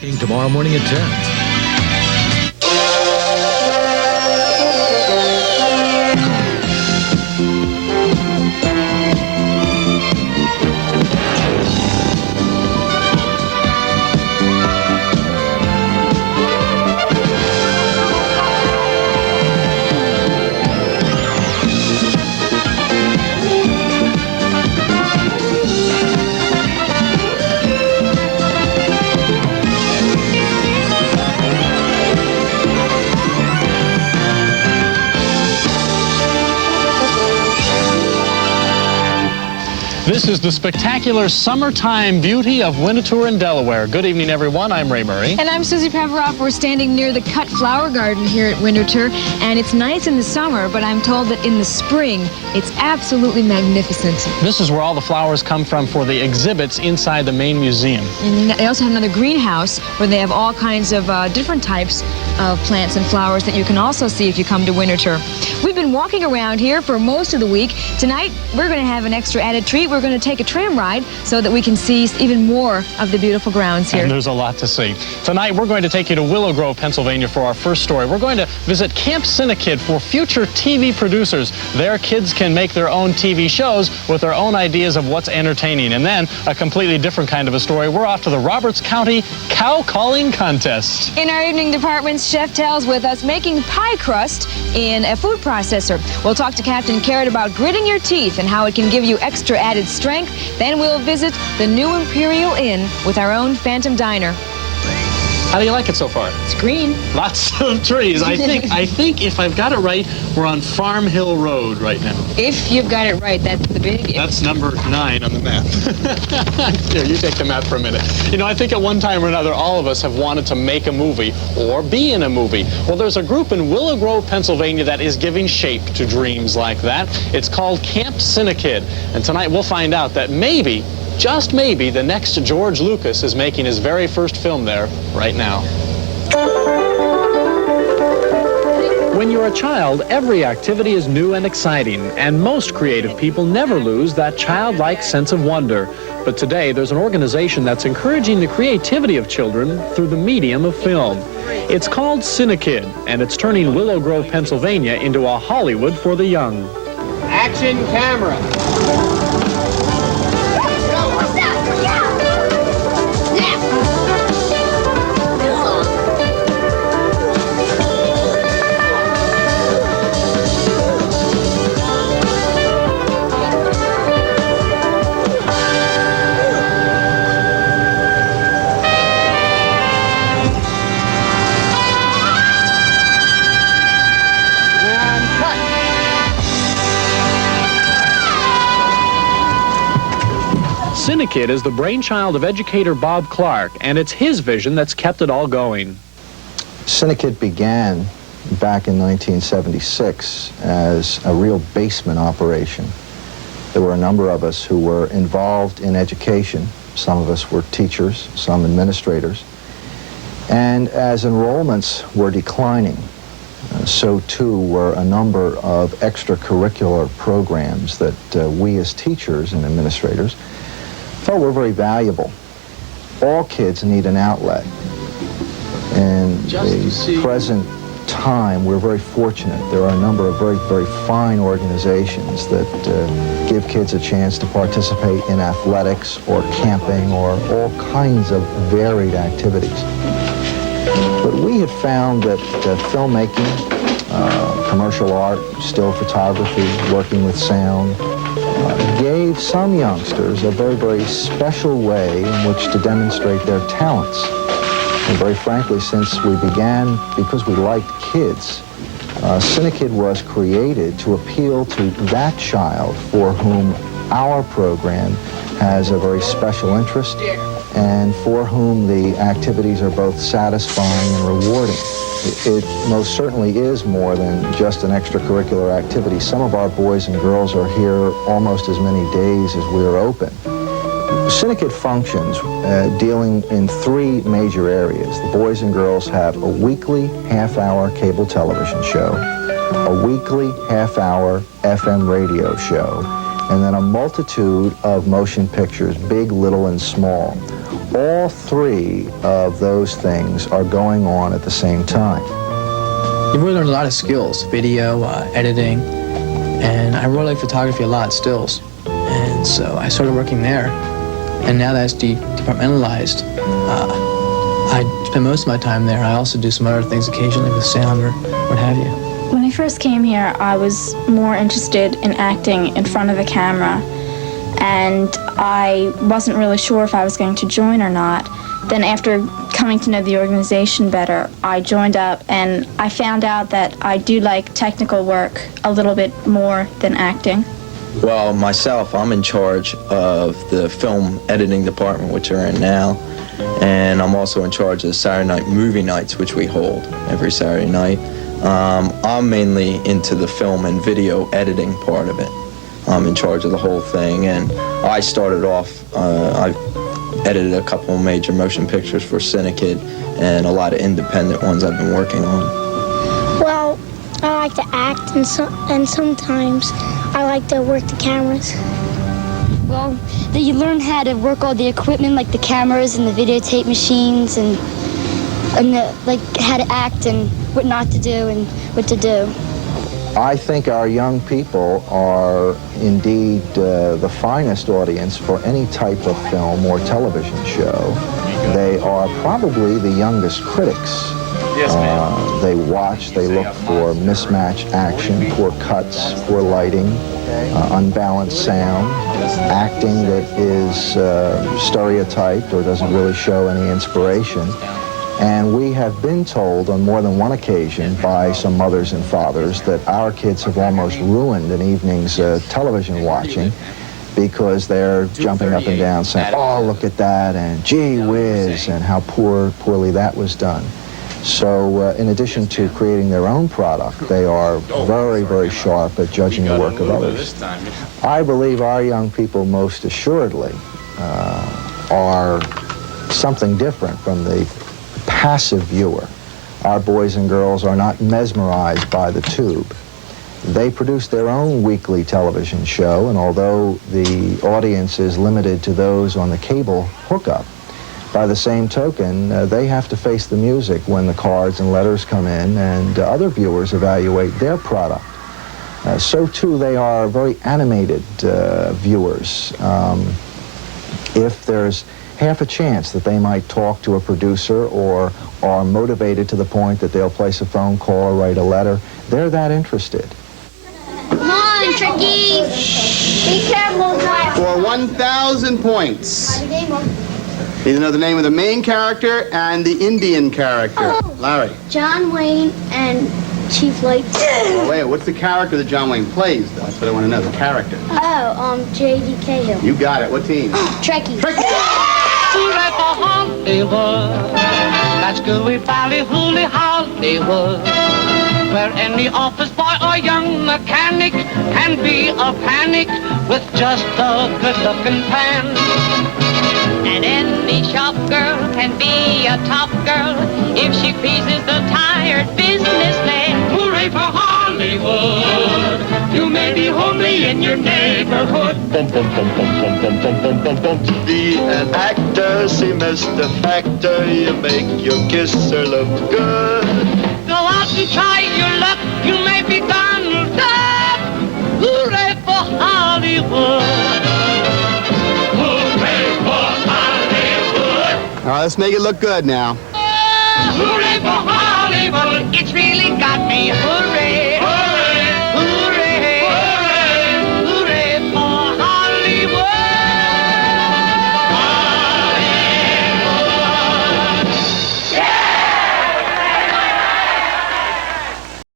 Tomorrow morning at 10. This is the spectacular summertime beauty of Winnetou in Delaware. Good evening, everyone. I'm Ray Murray. And I'm Susie Paveroff. We're standing near the cut flower garden here at Winnetou, and it's nice in the summer, but I'm told that in the spring, it's absolutely magnificent. This is where all the flowers come from for the exhibits inside the main museum. And they also have another greenhouse where they have all kinds of different types of plants and flowers that you can also see if you come to Winnetou. We've been walking around here for most of the week. Tonight, we're going to have an extra added treat. We're going to take a tram ride so that we can see even more of the beautiful grounds here. And there's a lot to see. Tonight, we're going to take you to Willow Grove, Pennsylvania for our first story. We're going to visit Camp CINEKYD for future TV producers. Their kids can make their own TV shows with their own ideas of what's entertaining. And then, a completely different kind of a story. We're off to the Roberts County Cow Calling Contest. In our evening departments, Chef Tell's with us making pie crust in a food processor. We'll talk to Captain Carrot about gritting your teeth and how it can give you extra added strength. Then we'll visit the new Imperial Inn with our own Phantom Diner. How do you like it so far? It's green. Lots of trees. I think if I've got it right, we're on Farm Hill Road right now. If you've got it right, that's the big if. That's number 9 on the map. Here, you take the map for a minute. You know, I think at one time or another, all of us have wanted to make a movie or be in a movie. Well, there's a group in Willow Grove, Pennsylvania that is giving shape to dreams like that. It's called Camp CINEKYD. And tonight we'll find out that maybe, just maybe, the next George Lucas is making his very first film there right now. When you're a child, every activity is new and exciting, and most creative people never lose that childlike sense of wonder. But today, there's an organization that's encouraging the creativity of children through the medium of film. It's called CINEKYD, and it's turning Willow Grove, Pennsylvania into a Hollywood for the young. Action camera. CINEKYD is the brainchild of educator Bob Clark, and it's his vision that's kept it all going. CINEKYD began back in 1976 as a real basement operation. There were a number of us who were involved in education. Some of us were teachers, some administrators. And as enrollments were declining, so too were a number of extracurricular programs that we as teachers and administrators felt were very valuable. All kids need an outlet. In the present time, we're very fortunate. There are a number of very, very fine organizations that give kids a chance to participate in athletics or camping or all kinds of varied activities. But we had found that filmmaking, commercial art, still photography, working with sound, gave some youngsters a very, very special way in which to demonstrate their talents. And very frankly, since we began, because we liked kids, CINEKYD was created to appeal to that child for whom our program has a very special interest and for whom the activities are both satisfying and rewarding. It most certainly is more than just an extracurricular activity. Some of our boys and girls are here almost as many days as we're open. CINEKYD functions dealing in 3 major areas. The boys and girls have a weekly half-hour cable television show, a weekly half-hour FM radio show, and then a multitude of motion pictures, big, little, and small. all three of those things are going on at the same time. You really learn a lot of skills, video, editing, and I really like photography a lot, stills. And so I started working there, and now that it's departmentalized, I spend most of my time there. I also do some other things occasionally with sound or what have you. When I first came here, I was more interested in acting in front of the camera, and I wasn't really sure if I was going to join or not. Then after coming to know the organization better, I joined up, and I found out that I do like technical work a little bit more than acting. Well, myself, I'm in charge of the film editing department, which we're in now, and I'm also in charge of the Saturday night movie nights, which we hold every Saturday night. I'm mainly into the film and video editing part of it. I'm in charge of the whole thing, and I started off, I edited a couple of major motion pictures for Cinkeyd and a lot of independent ones I've been working on. Well, I like to act, and sometimes I like to work the cameras. Well, you learn how to work all the equipment, like the cameras and the videotape machines, and like how to act and what not to do and what to do. I think our young people are indeed the finest audience for any type of film or television show. They are probably the youngest critics. Yes, ma'am. They watch, they look for mismatched action, poor cuts, poor lighting, unbalanced sound, acting that is stereotyped or doesn't really show any inspiration. And we have been told on more than one occasion by some mothers and fathers that our kids have almost ruined an evening's television watching because they're jumping up and down saying, oh, look at that, and gee whiz, and how poorly that was done. So in addition to creating their own product, they are very, very sharp at judging the work of others. I believe our young people most assuredly are something different from the passive viewer. Our boys and girls are not mesmerized by the tube. They produce their own weekly television show, and although the audience is limited to those on the cable hookup, by the same token, they have to face the music when the cards and letters come in and other viewers evaluate their product. So too, they are very animated viewers. If there's half a chance that they might talk to a producer or are motivated to the point that they'll place a phone call or write a letter, they're that interested. Come on, Tricky! Be careful, For 1,000 points. Need to know the name of the main character and the Indian character. Oh. Larry. John Wayne and Chief Light. Oh, wait, what's the character that John Wayne plays, though? That's what I want to know, the character. Oh, J.D. Cahill. You got it. What team? Trekkie. Hooray for Hollywood, that's gooey valley hooly Hollywood, where any office boy or young mechanic can be a panic with just a good-looking pan. And any shop girl can be a top girl if she pleases the tired businessman. Hooray for Hollywood, you may be homely in your neighborhood. To be an actor, see Mr. Factor, you make your kisser look good. Go out and try your luck, you may be Donald Duck. Hooray for Hollywood. Hooray for Hollywood. All right, let's make it look good now. Hooray for Hollywood. It's really got me